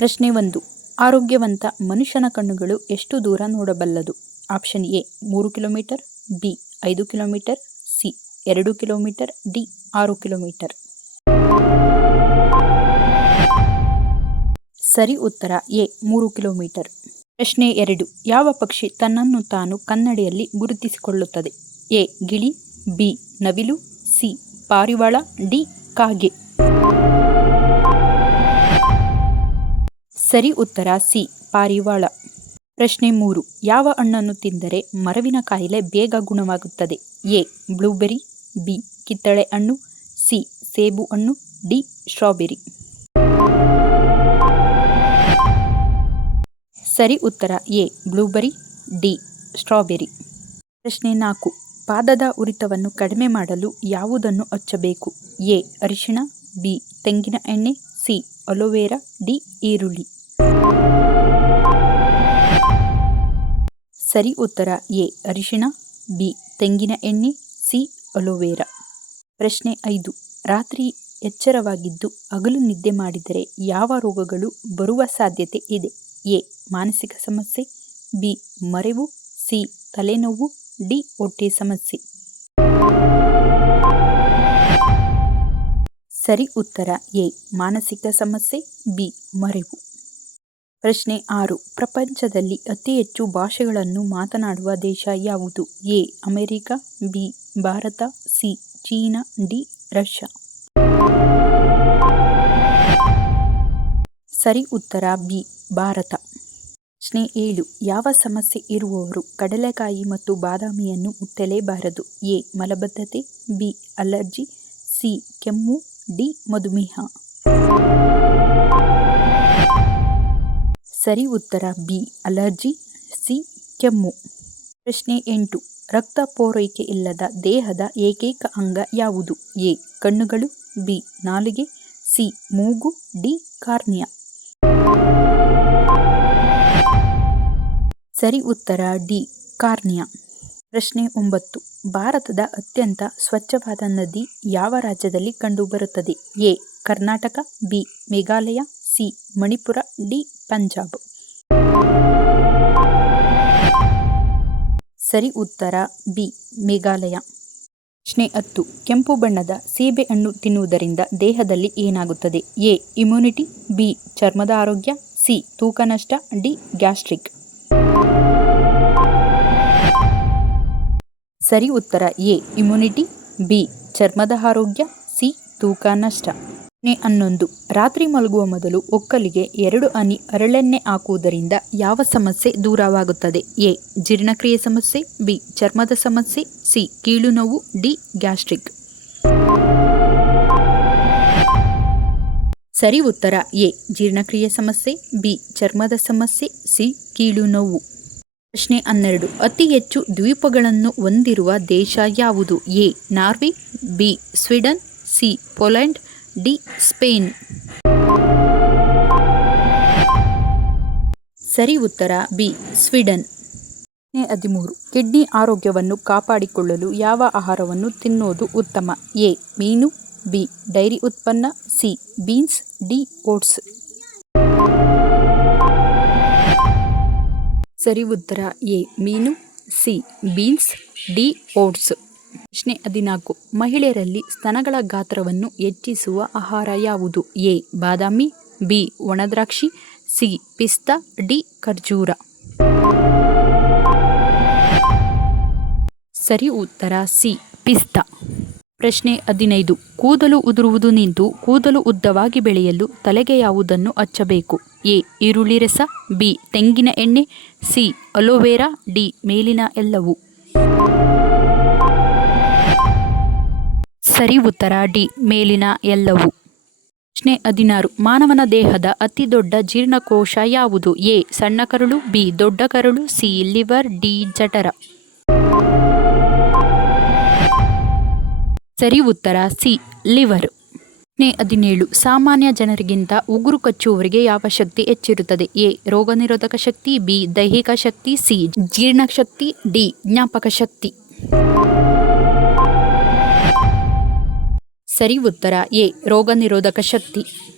ಪ್ರಶ್ನೆ ಒಂದು. ಆರೋಗ್ಯವಂತ ಮನುಷ್ಯನ ಕಣ್ಣುಗಳು ಎಷ್ಟು ದೂರ ನೋಡಬಲ್ಲದು? ಆಪ್ಷನ್ ಎ, ಮೂರು ಕಿಲೋಮೀಟರ್, ಬಿ, ಐದು ಕಿಲೋಮೀಟರ್, ಸಿ, ಎರಡು ಕಿಲೋಮೀಟರ್, ಡಿ, ಆರು ಕಿಲೋಮೀಟರ್. ಸರಿ ಉತ್ತರ ಎ, ಮೂರು ಕಿಲೋಮೀಟರ್. ಪ್ರಶ್ನೆ ಎರಡು, ಯಾವ ಪಕ್ಷಿ ತನ್ನನ್ನು ತಾನು ಕನ್ನಡಿಯಲ್ಲಿ ಗುರುತಿಸಿಕೊಳ್ಳುತ್ತದೆ? ಎ, ಗಿಳಿ, ಬಿ, ನವಿಲು, ಸಿ, ಪಾರಿವಾಳ, ಡಿ, ಕಾಗೆ. ಸರಿ ಉತ್ತರ ಸಿ. ಪಾರಿವಾಳ. ಪ್ರಶ್ನೆ ಮೂರು. ಯಾವ ಹಣ್ಣನ್ನು ತಿಂದರೆ ಮರವಿನ ಕಾಯಿಲೆ ಬೇಗ ಗುಣವಾಗುತ್ತದೆ? ಎ. Blueberry, B. ಕಿತ್ತಳೆ ಹಣ್ಣು, ಸಿ. ಸೇಬು ಹಣ್ಣು, ಡಿ. ಸ್ಟ್ರಾಬೆರಿ. ಸರಿ ಉತ್ತರ ಎ. Blueberry, D. ಸ್ಟ್ರಾಬೆರಿ. ಪ್ರಶ್ನೆ ನಾಲ್ಕು. ಪಾದದ ಉರಿತವನ್ನು ಕಡಿಮೆ ಮಾಡಲು ಯಾವುದನ್ನು ಹಚ್ಚಬೇಕು? ಎ. ಅರಿಶಿಣ, ಬಿ. ತೆಂಗಿನ ಎಣ್ಣೆ, ಸಿ. Aloe vera, D. ಈರುಳ್ಳಿ. ಸರಿ ಉತ್ತರ ಎ. ಅರಿಶಿಣ, ಬಿ. ತೆಂಗಿನ ಎಣ್ಣೆ, ಸಿ. ಅಲೋವೆರಾ. ಪ್ರಶ್ನೆ ಐದು. ರಾತ್ರಿ ಎಚ್ಚರವಾಗಿದ್ದು ಹಗಲು ನಿದ್ದೆ ಮಾಡಿದರೆ ಯಾವ ರೋಗಗಳು ಬರುವ ಸಾಧ್ಯತೆ ಇದೆ? ಎ. ಮಾನಸಿಕ ಸಮಸ್ಯೆ, ಬಿ. ಮರೆವು, ಸಿ. ತಲೆನೋವು, ಡಿ. ಹೊಟ್ಟೆ ಸಮಸ್ಯೆ. ಸರಿ ಉತ್ತರ ಎ. ಮಾನಸಿಕ ಸಮಸ್ಯೆ, ಬಿ. ಮರೆವು. ಪ್ರಶ್ನೆ ಆರು. ಪ್ರಪಂಚದಲ್ಲಿ ಅತಿ ಹೆಚ್ಚು ಭಾಷೆಗಳನ್ನು ಮಾತನಾಡುವ ದೇಶ ಯಾವುದು? A. America, B. Bharat, C. China, D. Russia. ಸರಿ ಉತ್ತರ, ಬಿ. ಭಾರತ. ಪ್ರಶ್ನೆ ಏಳು. ಯಾವ ಸಮಸ್ಯೆ ಇರುವವರು ಕಡಲೆಕಾಯಿ ಮತ್ತು ಬಾದಾಮಿಯನ್ನು ಮುಟ್ಟಲೇಬಾರದು ಎ. ಮಲಬದ್ಧತೆ, ಬಿ. Allergy, C. ಕೆಮ್ಮು, ಡಿ. ಮಧುಮೇಹ. ಸರಿ ಉತ್ತರ ಬಿ. ಅಲರ್ಜಿ. ಸಿ. ಕೆಮ್ಮು. ಪ್ರಶ್ನೆ ಎಂಟು. ರಕ್ತ ಪೂರೈಕೆ ಇಲ್ಲದ ದೇಹದ ಏಕೈಕ ಅಂಗ ಯಾವುದು? ಎ. ಕಣ್ಣುಗಳು. ಬಿ. ನಾಲಿಗೆ. ಸಿ. ಮೂಗು. ಡಿ. ಕಾರ್ನಿಯ. ಸರಿ ಉತ್ತರ ಡಿ. ಕಾರ್ನಿಯ. ಪ್ರಶ್ನೆ ಒಂಬತ್ತು. ಭಾರತದ ಅತ್ಯಂತ ಸ್ವಚ್ಛವಾದ ನದಿ ಯಾವ ರಾಜ್ಯದಲ್ಲಿ ಕಂಡುಬರುತ್ತದೆ? A. Karnataka. B. Meghalaya. C, Manipur, D, Punjab. ಸರಿ ಉತ್ತರ, ಬಿ, ಮೇಘಾಲಯ. ಪ್ರಶ್ನೆ ಹತ್ತು. ಕೆಂಪು ಬಣ್ಣದ ಸೀಬೆಹಣ್ಣು ತಿನ್ನುವುದರಿಂದ ದೇಹದಲ್ಲಿ ಏನಾಗುತ್ತದೆ? ಎ ಇಮ್ಯುನಿಟಿ ಬಿ, ಚರ್ಮದ ಆರೋಗ್ಯ, ಸಿ, ತೂಕ ನಷ್ಟ, ಡಿ ಗ್ಯಾಸ್ಟ್ರಿಕ್ ಸರಿ ಉತ್ತರ, ಎ ಇಮ್ಯುನಿಟಿ ಬಿ, ಚರ್ಮದ ಆರೋಗ್ಯ, ಸಿ, ತೂಕ ನಷ್ಟ. ಪ್ರಶ್ನೆ ಹನ್ನೊಂದು. ರಾತ್ರಿ ಮಲಗುವ ಮೊದಲು ಒಕ್ಕಲಿಗೆ ಎರಡು ಹನಿ ಅರಳೆಣ್ಣೆ ಹಾಕುವುದರಿಂದ ಯಾವ ಸಮಸ್ಯೆ ದೂರವಾಗುತ್ತದೆ? ಎ. ಜೀರ್ಣಕ್ರಿಯೆ ಸಮಸ್ಯೆ, ಬಿ. ಚರ್ಮದ ಸಮಸ್ಯೆ, ಸಿ. ಕೀಳು ನೋವು ಡಿ. ಗ್ಯಾಸ್ಟ್ರಿಕ್. ಸರಿ ಉತ್ತರ, ಎ. ಜೀರ್ಣಕ್ರಿಯೆ ಸಮಸ್ಯೆ, ಬಿ. ಚರ್ಮದ ಸಮಸ್ಯೆ, ಸಿ. ಕೀಳು ನೋವು ಪ್ರಶ್ನೆ ಹನ್ನೆರಡು. ಅತಿ ಹೆಚ್ಚು ದ್ವೀಪಗಳನ್ನು ಹೊಂದಿರುವ ದೇಶ ಯಾವುದು? A. Norway, B. Sweden, C. Poland D, Spain. ಸರಿ ಉತ್ತರ ಬಿ, ಸ್ವೀಡನ್. ಹದಿಮೂರು. ಕಿಡ್ನಿ ಆರೋಗ್ಯವನ್ನು ಕಾಪಾಡಿಕೊಳ್ಳಲು ಯಾವ ಆಹಾರವನ್ನು ತಿನ್ನೋದು ಉತ್ತಮ? ಎ, ಮೀನು. ಬಿ, ಡೈರಿ ಉತ್ಪನ್ನ. C, beans. D, oats. ಸರಿ ಉತ್ತರ ಎ, ಮೀನು. C, beans. D, oats. ಪ್ರಶ್ನೆ ಹದಿನಾಲ್ಕು, ಮಹಿಳೆಯರಲ್ಲಿ ಸ್ತನಗಳ ಗಾತ್ರವನ್ನು ಹೆಚ್ಚಿಸುವ ಆಹಾರ ಯಾವುದು? ಎ, ಬಾದಾಮಿ, ಬಿ, ಒಣದ್ರಾಕ್ಷಿ, ಸಿ, ಪಿಸ್ತಾ, ಡಿ, ಖರ್ಜೂರ. ಸರಿ ಉತ್ತರ, ಸಿ, ಪಿಸ್ತಾ. ಪ್ರಶ್ನೆ ಹದಿನೈದು, ಕೂದಲು ಉದುರುವುದು ನಿಂತು ಕೂದಲು ಉದ್ದವಾಗಿ ಬೆಳೆಯಲು ತಲೆಗೆ ಯಾವುದನ್ನು ಹಚ್ಚಬೇಕು? ಎ, ಈರುಳ್ಳಿ ರಸ, ಬಿ, ತೆಂಗಿನ ಎಣ್ಣೆ, ಸಿ, ಅಲೋವೆರಾ, ಡಿ, ಮೇಲಿನ ಎಲ್ಲವು. ಸರಿ ಉತ್ತರ ಡಿ ಮೇಲಿನ ಎಲ್ಲವು. ಪ್ರಶ್ನೆ ಹದಿನಾರು. ಮಾನವನ ದೇಹದ ಅತಿ ದೊಡ್ಡ ಜೀರ್ಣಕೋಶ ಯಾವುದು? ಎ. ಸಣ್ಣ ಕರುಳು, ಬಿ. ದೊಡ್ಡ ಕರುಳು, ಸಿ. Liver, D. ಜಠರ. ಸರಿ ಉತ್ತರ, ಸಿ. ಲಿವರ್. ಪ್ರಶ್ನೆ ಹದಿನೇಳು. ಸಾಮಾನ್ಯ ಜನರಿಗಿಂತ ಉಗುರು ಕಚ್ಚುವವರಿಗೆ ಯಾವ ಶಕ್ತಿ ಹೆಚ್ಚಿರುತ್ತದೆ? ಎ. ರೋಗ ನಿರೋಧಕ ಶಕ್ತಿ, ಬಿ. ದೈಹಿಕ ಶಕ್ತಿ, ಸಿ. ಜೀರ್ಣಶಕ್ತಿ, ಡಿ. ಜ್ಞಾಪಕ ಶಕ್ತಿ. ಸರಿ ಉತ್ತರ ಎ. ರೋಗ ನಿರೋಧಕ ಶಕ್ತಿ.